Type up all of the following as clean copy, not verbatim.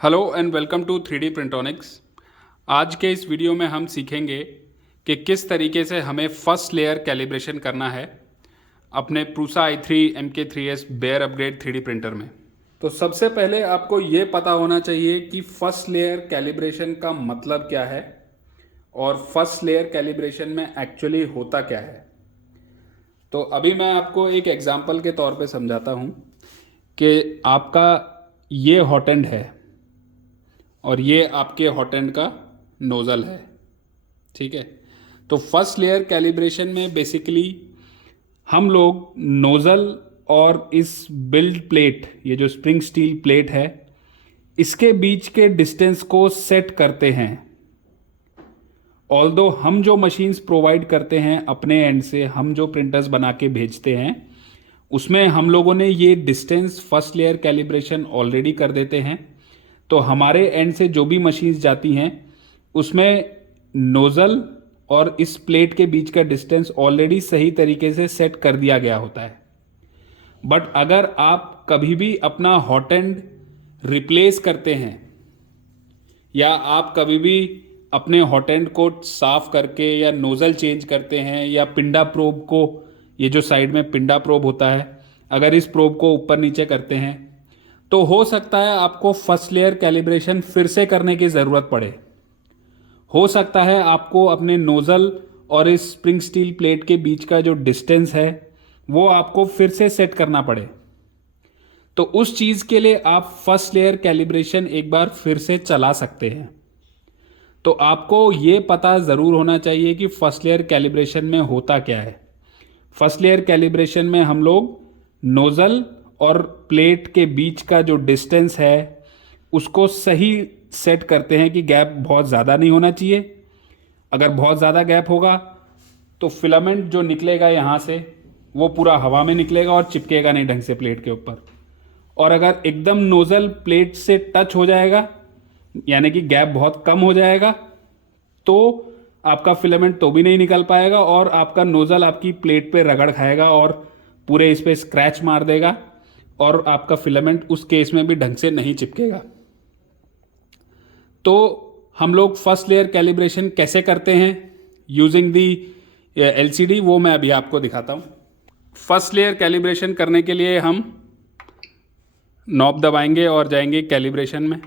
Hello and welcome to 3D Printonics. आज के इस वीडियो में हम सीखेंगे कि किस तरीके से हमें फर्स्ट लेयर कैलिब्रेशन करना है अपने प्रूसा i3 MK3S bear upgrade 3D printer में। तो सबसे पहले आपको ये पता होना चाहिए कि फर्स्ट लेयर कैलिब्रेशन का मतलब क्या है और फर्स्ट लेयर कैलिब्रेशन में एक्चुअली होता क्या है। तो अभी मैं आपको एक एग्जांपल के तौर पे समझाता हूँ कि आपका ये हॉट एंड है और ये आपके हॉट एंड का नोज़ल है, ठीक है। तो फर्स्ट लेयर कैलिब्रेशन में बेसिकली हम लोग नोज़ल और इस बिल्ड प्लेट, ये जो स्प्रिंग स्टील प्लेट है, इसके बीच के डिस्टेंस को सेट करते हैं। ऑल्दो हम जो मशीन्स प्रोवाइड करते हैं अपने एंड से, हम जो प्रिंटर्स बना के भेजते हैं, उसमें हम लोगों ने ये distance first layer calibration already कर देते हैं। तो हमारे एंड से जो भी मशीन्स जाती हैं उसमें नोज़ल और इस प्लेट के बीच का डिस्टेंस ऑलरेडी सही तरीके से सेट कर दिया गया होता है। बट अगर आप कभी भी अपना हॉट एंड रिप्लेस करते हैं या आप कभी भी अपने हॉट एंड को साफ करके या नोज़ल चेंज करते हैं या पिंडा प्रोब को, ये जो साइड में पिंडा प्रोब होता है, अगर इस प्रोब को ऊपर नीचे करते हैं तो हो सकता है आपको फर्स्ट लेयर कैलिब्रेशन फिर से करने की ज़रूरत पड़े। हो सकता है आपको अपने नोज़ल और इस स्प्रिंग स्टील प्लेट के बीच का जो डिस्टेंस है वो आपको फिर से सेट करना पड़े। तो उस चीज़ के लिए आप फर्स्ट लेयर कैलिब्रेशन एक बार फिर से चला सकते हैं। तो आपको ये पता ज़रूर होना चाहिए कि फर्स्ट लेयर कैलिब्रेशन में होता क्या है। फर्स्ट लेयर कैलिब्रेशन में हम लोग नोज़ल और प्लेट के बीच का जो डिस्टेंस है उसको सही सेट करते हैं कि गैप बहुत ज़्यादा नहीं होना चाहिए। अगर बहुत ज़्यादा गैप होगा तो फिलामेंट जो निकलेगा यहाँ से वो पूरा हवा में निकलेगा और चिपकेगा नहीं ढंग से प्लेट के ऊपर। और अगर एकदम नोज़ल प्लेट से टच हो जाएगा, यानी कि गैप बहुत कम हो जाएगा, तो आपका फिलामेंट तो भी नहीं निकल पाएगा और आपका नोज़ल आपकी प्लेट पे रगड़ खाएगा और पूरे इस पे स्क्रैच मार देगा और आपका फिलामेंट उस केस में भी ढंग से नहीं चिपकेगा। तो हम लोग फर्स्ट लेयर कैलिब्रेशन कैसे करते हैं यूजिंग दी LCD, वो मैं अभी आपको दिखाता हूँ। फर्स्ट लेयर कैलिब्रेशन करने के लिए हम नॉब दबाएंगे और जाएंगे कैलिब्रेशन में।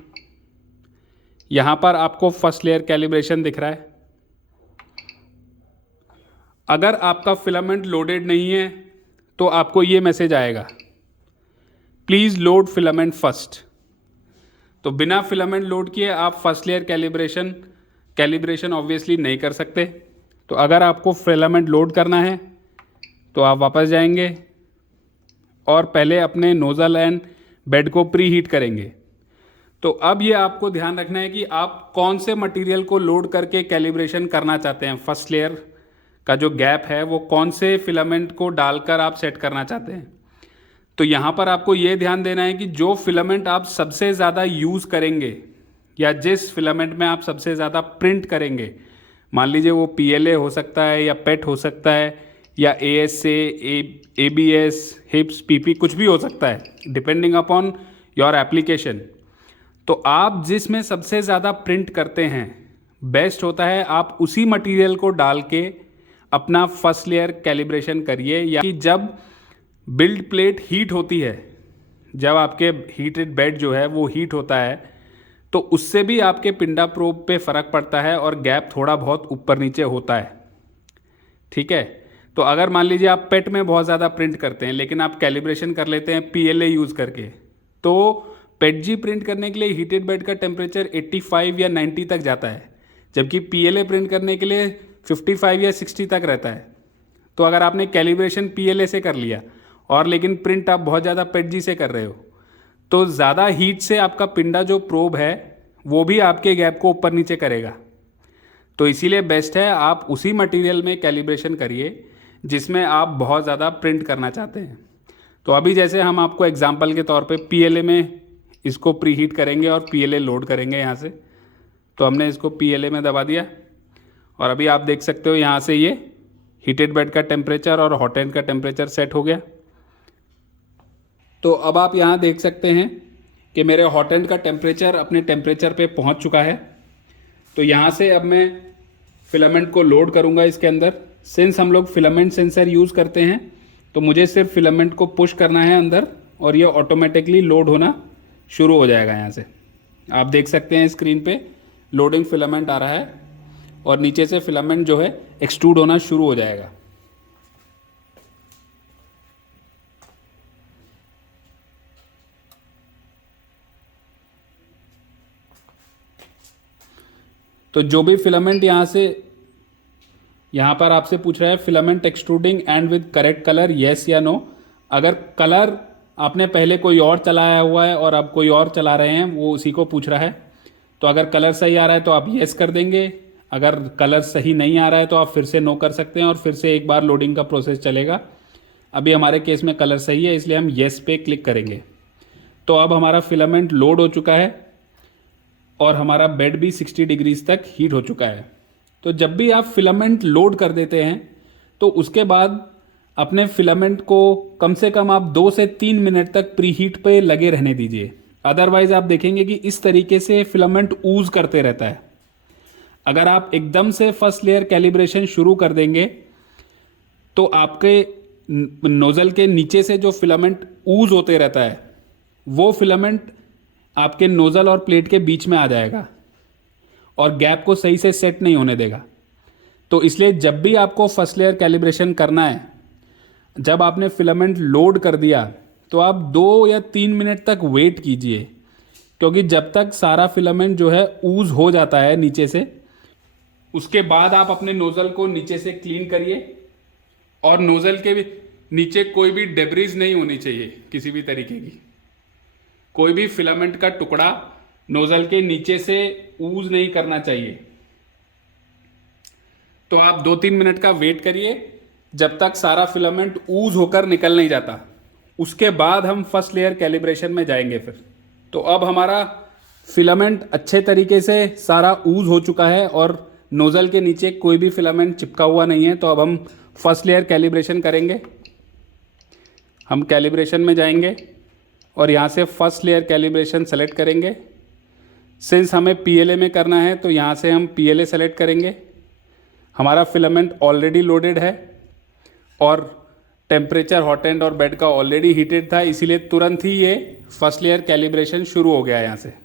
यहाँ पर आपको फर्स्ट लेयर कैलिब्रेशन दिख रहा है। अगर आपका फिलामेंट लोडेड नहीं है तो आपको ये मैसेज आएगा, प्लीज़ लोड फिलामेंट फर्स्ट। तो बिना फिलामेंट लोड किए आप फर्स्ट लेयर कैलिब्रेशन ऑब्वियसली नहीं कर सकते। तो अगर आपको फिलामेंट लोड करना है तो आप वापस जाएंगे और पहले अपने नोज़ल एंड बेड को प्री हीट करेंगे। तो अब ये आपको ध्यान रखना है कि आप कौन से मटेरियल को लोड करके कैलिब्रेशन करना चाहते हैं। फर्स्ट लेयर का जो गैप है वो कौन से फिलामेंट को डालकर आप सेट करना चाहते हैं। तो यहाँ पर आपको ये ध्यान देना है कि जो फिलामेंट आप सबसे ज़्यादा यूज़ करेंगे या जिस फिलामेंट में आप सबसे ज़्यादा प्रिंट करेंगे, मान लीजिए वो PLA हो सकता है या PET हो सकता है या ASA, ABS, HIPS, PP, कुछ भी हो सकता है डिपेंडिंग अपॉन योर एप्लीकेशन। तो आप जिसमें सबसे ज़्यादा प्रिंट करते हैं, बेस्ट होता है आप उसी मटेरियल को डाल के अपना फर्स्ट लेयर कैलिब्रेशन करिए। या कि जब बिल्ड प्लेट हीट होती है, जब आपके हीटेड बेड जो है वो हीट होता है, तो उससे भी आपके पिंडा प्रोब पे फ़र्क पड़ता है और गैप थोड़ा बहुत ऊपर नीचे होता है, ठीक है। तो अगर मान लीजिए आप पेट में बहुत ज़्यादा प्रिंट करते हैं लेकिन आप कैलिब्रेशन कर लेते हैं PLA यूज़ करके, तो PETG प्रिंट करने के लिए हीटेड बेड का टेम्परेचर 85 या 90 तक जाता है, जबकि PLA प्रिंट करने के लिए 55 या 60 तक रहता है। तो अगर आपने कैलिब्रेशन PLA से कर लिया और लेकिन प्रिंट आप बहुत ज़्यादा PETG से कर रहे हो, तो ज़्यादा हीट से आपका पिंडा जो प्रोब है वो भी आपके गैप को ऊपर नीचे करेगा। तो इसीलिए बेस्ट है आप उसी मटेरियल में कैलिब्रेशन करिए जिसमें आप बहुत ज़्यादा प्रिंट करना चाहते हैं। तो अभी जैसे हम आपको एग्जांपल के तौर पे PLA में इसको प्री हीट करेंगे और PLA लोड करेंगे यहाँ से। तो हमने इसको PLA में दबा दिया और अभी आप देख सकते हो यहाँ से ये हीटेड बेड का टेम्परेचर और हॉट एंड का टेम्परेचर सेट हो गया। तो अब आप यहाँ देख सकते हैं कि मेरे हॉट एंड का टेम्परेचर अपने टेम्परेचर पे पहुंच चुका है। तो यहाँ से अब मैं फिलामेंट को लोड करूँगा इसके अंदर। सिंस हम लोग फिलामेंट सेंसर यूज़ करते हैं तो मुझे सिर्फ फिलामेंट को पुश करना है अंदर और ये ऑटोमेटिकली लोड होना शुरू हो जाएगा। यहाँ से आप देख सकते हैं स्क्रीन पे लोडिंग फिलामेंट आ रहा है और नीचे से फिलामेंट जो है एक्सट्रूड होना शुरू हो जाएगा। तो जो भी फिलामेंट यहाँ पर आपसे पूछ रहा है filament extruding and with correct colour, yes या नो। अगर कलर आपने पहले कोई और चलाया हुआ है और अब कोई और चला रहे हैं, वो उसी को पूछ रहा है। तो अगर कलर सही आ रहा है तो आप येस कर देंगे, अगर कलर सही नहीं आ रहा है तो आप फिर से नो कर सकते हैं और फिर से एक बार लोडिंग का प्रोसेस चलेगा। अभी हमारे केस में कलर सही है इसलिए हम येस पे क्लिक करेंगे। तो अब हमारा फिलामेंट लोड हो चुका है और हमारा बेड भी 60 डिग्रीज तक हीट हो चुका है। तो जब भी आप फिलामेंट लोड कर देते हैं तो उसके बाद अपने फिलामेंट को कम से कम आप 2 से 3 मिनट तक प्री हीट पे लगे रहने दीजिए। अदरवाइज आप देखेंगे कि इस तरीके से फिलामेंट ऊज करते रहता है। अगर आप एकदम से फर्स्ट लेयर कैलिब्रेशन शुरू कर देंगे तो आपके नोजल के नीचे से जो फिलामेंट ऊज होते रहता है वो फिलामेंट आपके नोजल और प्लेट के बीच में आ जाएगा और गैप को सही से सेट नहीं होने देगा। तो इसलिए जब भी आपको फर्स्ट लेयर कैलिब्रेशन करना है, जब आपने फिलामेंट लोड कर दिया तो आप 2 या 3 मिनट तक वेट कीजिए, क्योंकि जब तक सारा फिलामेंट जो है ऊज हो जाता है नीचे से, उसके बाद आप अपने नोजल को नीचे से क्लीन करिए और नोजल के नीचे कोई भी डेब्रीज नहीं होनी चाहिए किसी भी तरीके की। कोई भी फिलामेंट का टुकड़ा नोजल के नीचे से ऊज नहीं करना चाहिए। तो आप 2-3 मिनट का वेट करिए जब तक सारा फिलामेंट ऊज होकर निकल नहीं जाता। उसके बाद हम फर्स्ट लेयर कैलिब्रेशन में जाएंगे फिर। तो अब हमारा फिलामेंट अच्छे तरीके से सारा ऊज हो चुका है और नोजल के नीचे कोई भी फिलामेंट चिपका हुआ नहीं है। तो अब हम फर्स्ट लेयर कैलिब्रेशन करेंगे। हम कैलिब्रेशन में जाएंगे और यहाँ से फर्स्ट लेयर कैलिब्रेशन सेलेक्ट करेंगे। सिंस हमें PLA में करना है तो यहाँ से हम PLA सेलेक्ट करेंगे। हमारा फिलामेंट ऑलरेडी लोडेड है और टेम्परेचर हॉट एंड और बेड का ऑलरेडी हीटेड था, इसीलिए तुरंत ही ये फर्स्ट लेयर कैलिब्रेशन शुरू हो गया यहाँ से।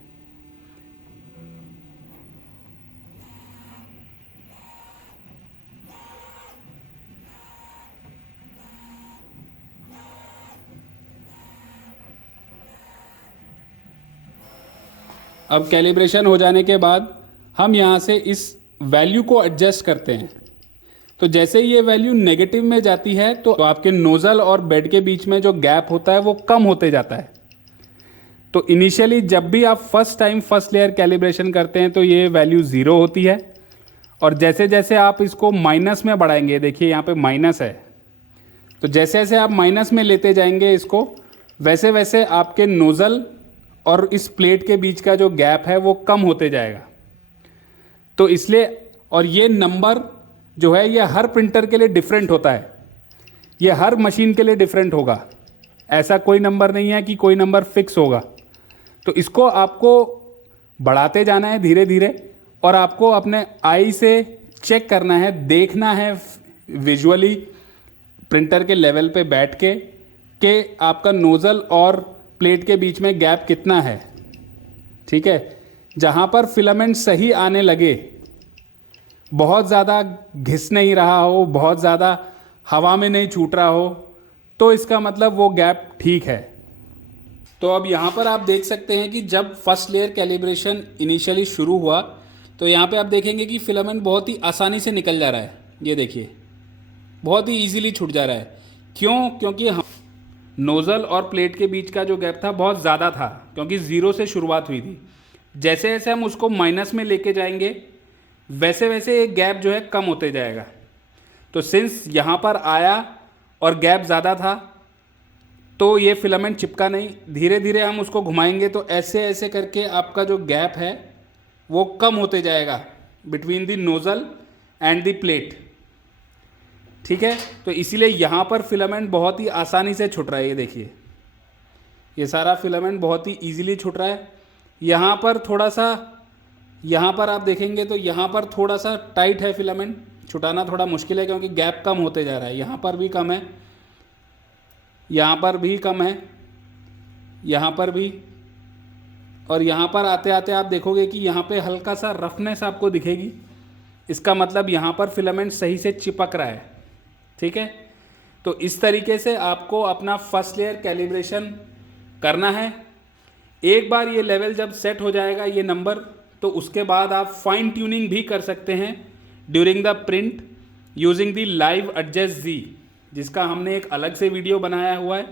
अब कैलिब्रेशन हो जाने के बाद हम यहाँ से इस वैल्यू को एडजस्ट करते हैं। तो जैसे ये वैल्यू नेगेटिव में जाती है तो आपके नोजल और बेड के बीच में जो गैप होता है वो कम होते जाता है। तो इनिशियली जब भी आप first time first layer calibration करते हैं तो ये वैल्यू 0 होती है और जैसे जैसे आप इसको माइनस में बढ़ाएंगे, देखिए यहाँ पे माइनस है, तो जैसे जैसे आप माइनस में लेते जाएंगे इसको, वैसे वैसे आपके नोजल और इस प्लेट के बीच का जो गैप है वो कम होते जाएगा। तो इसलिए, और ये नंबर जो है ये हर प्रिंटर के लिए डिफरेंट होता है, ये हर मशीन के लिए डिफरेंट होगा। ऐसा कोई नंबर नहीं है कि कोई नंबर फिक्स होगा। तो इसको आपको बढ़ाते जाना है धीरे धीरे और आपको अपने आई से चेक करना है, देखना है विजुअली प्रिंटर के लेवल पे बैठ के कि आपका नोज़ल और प्लेट के बीच में गैप कितना है। ठीक है, जहाँ पर फिलामेंट सही आने लगे, बहुत ज़्यादा घिस नहीं रहा हो, बहुत ज़्यादा हवा में नहीं छूट रहा हो, तो इसका मतलब वो गैप ठीक है। तो अब यहाँ पर आप देख सकते हैं कि जब फर्स्ट लेयर कैलिब्रेशन इनिशियली शुरू हुआ तो यहाँ पे आप देखेंगे कि फिलामेंट बहुत ही आसानी से निकल जा रहा है। ये देखिए बहुत ही इजीली छूट जा रहा है। क्यों? क्योंकि नोज़ल और प्लेट के बीच का जो गैप था बहुत ज़्यादा था, क्योंकि 0 से शुरुआत हुई थी। जैसे जैसे हम उसको माइनस में लेके जाएंगे वैसे वैसे एक गैप जो है कम होते जाएगा। तो सिंस यहाँ पर आया और गैप ज़्यादा था तो ये फिलामेंट चिपका नहीं, धीरे धीरे हम उसको घुमाएंगे तो ऐसे ऐसे करके आपका जो गैप है वो कम होते जाएगा between the nozzle and the plate. ठीक है, तो इसीलिए यहाँ पर फिलामेंट बहुत ही आसानी से छूट रहा है। ये देखिए ये सारा फिलामेंट बहुत ही ईजिली छूट रहा है। यहाँ पर थोड़ा सा, यहाँ पर आप देखेंगे तो यहाँ पर थोड़ा सा टाइट है फिलामेंट, छुटाना थोड़ा मुश्किल है क्योंकि गैप कम होते जा रहा है। यहाँ पर भी कम है, यहाँ पर भी कम है, यहाँ पर भी, और यहाँ पर आते आते आप देखोगे कि यहाँ पे हल्का सा रफनेस आपको दिखेगी। इसका मतलब यहाँ पर फिलामेंट सही से चिपक रहा है। ठीक है, तो इस तरीके से आपको अपना फर्स्ट लेयर कैलिब्रेशन करना है। एक बार ये लेवल जब सेट हो जाएगा ये नंबर, तो उसके बाद आप फाइन ट्यूनिंग भी कर सकते हैं during the print using the live adjust जी, जिसका हमने एक अलग से वीडियो बनाया हुआ है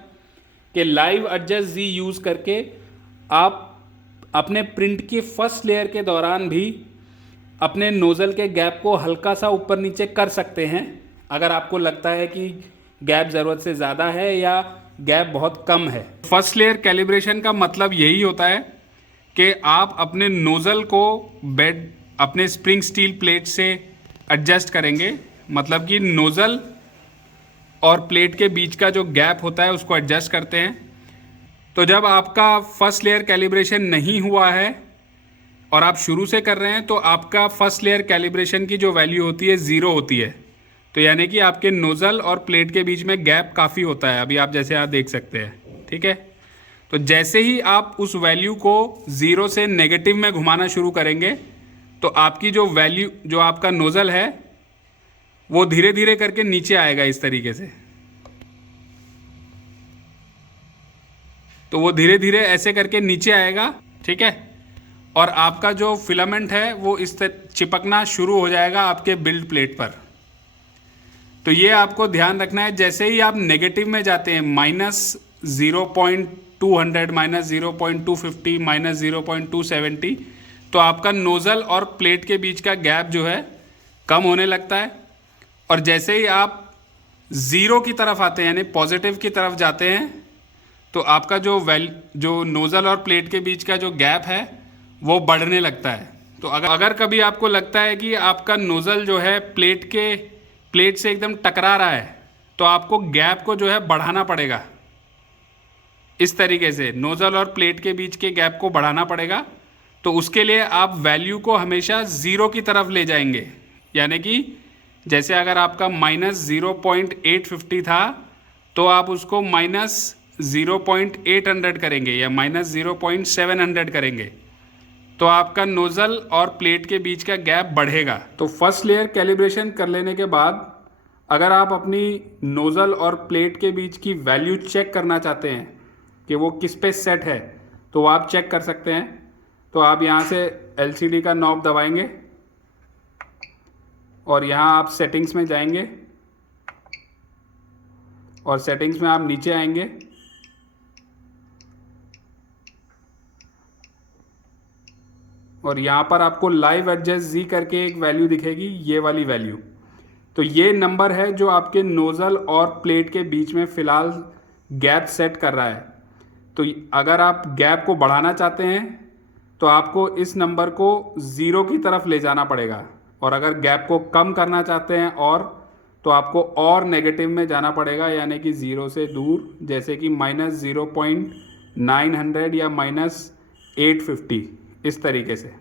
कि लाइव एडजस्ट जी यूज़ करके आप अपने प्रिंट की फर्स्ट लेयर के दौरान भी अपने नोज़ल के गैप को हल्का सा ऊपर नीचे कर सकते हैं, अगर आपको लगता है कि गैप ज़रूरत से ज़्यादा है या गैप बहुत कम है। फर्स्ट लेयर कैलिब्रेशन का मतलब यही होता है कि आप अपने नोज़ल को बेड अपने स्प्रिंग स्टील प्लेट से एडजस्ट करेंगे, मतलब कि नोज़ल और प्लेट के बीच का जो गैप होता है उसको एडजस्ट करते हैं। तो जब आपका फर्स्ट लेयर कैलिब्रेशन नहीं हुआ है और आप शुरू से कर रहे हैं तो आपका फर्स्ट लेयर कैलिब्रेशन की जो वैल्यू होती है 0 होती है। तो यानी कि आपके नोज़ल और प्लेट के बीच में गैप काफ़ी होता है, अभी आप जैसे आप देख सकते हैं। ठीक है, तो जैसे ही आप उस वैल्यू को 0 से नेगेटिव में घुमाना शुरू करेंगे तो आपकी जो वैल्यू, जो आपका नोज़ल है वो धीरे धीरे करके नीचे आएगा इस तरीके से। तो वो धीरे धीरे ऐसे करके नीचे आएगा। ठीक है, और आपका जो फिलामेंट है वो इस तरह चिपकना शुरू हो जाएगा आपके बिल्ड प्लेट पर। तो ये आपको ध्यान रखना है, जैसे ही आप नेगेटिव में जाते हैं -0.200, -0.250, -0.270, तो आपका नोज़ल और प्लेट के बीच का गैप जो है कम होने लगता है। और जैसे ही आप 0 की तरफ आते हैं यानी पॉजिटिव की तरफ जाते हैं तो आपका जो नोज़ल और प्लेट के बीच का जो गैप है वो बढ़ने लगता है। तो अगर कभी आपको लगता है कि आपका नोज़ल जो है प्लेट से एकदम टकरा रहा है तो आपको गैप को जो है बढ़ाना पड़ेगा। इस तरीके से नोज़ल और प्लेट के बीच के गैप को बढ़ाना पड़ेगा। तो उसके लिए आप वैल्यू को हमेशा 0 की तरफ ले जाएंगे, यानी कि जैसे अगर आपका -0.850 था तो आप उसको -0.800 करेंगे या -0.700 करेंगे, तो आपका नोज़ल और प्लेट के बीच का गैप बढ़ेगा। तो फर्स्ट लेयर कैलिब्रेशन कर लेने के बाद अगर आप अपनी नोज़ल और प्लेट के बीच की वैल्यू चेक करना चाहते हैं कि वो किस पे सेट है तो आप चेक कर सकते हैं। तो आप यहाँ से LCD का नॉब दबाएंगे और यहाँ आप सेटिंग्स में जाएंगे और सेटिंग्स में आप नीचे आएंगे और यहाँ पर आपको लाइव एडजस्ट जी करके एक वैल्यू दिखेगी, ये वाली वैल्यू। तो ये नंबर है जो आपके नोज़ल और प्लेट के बीच में फ़िलहाल गैप सेट कर रहा है। तो अगर आप गैप को बढ़ाना चाहते हैं तो आपको इस नंबर को 0 की तरफ ले जाना पड़ेगा, और अगर गैप को कम करना चाहते हैं तो आपको और नेगेटिव में जाना पड़ेगा, यानी कि 0 से दूर, जैसे कि -0.900 या -850, इस तरीके से।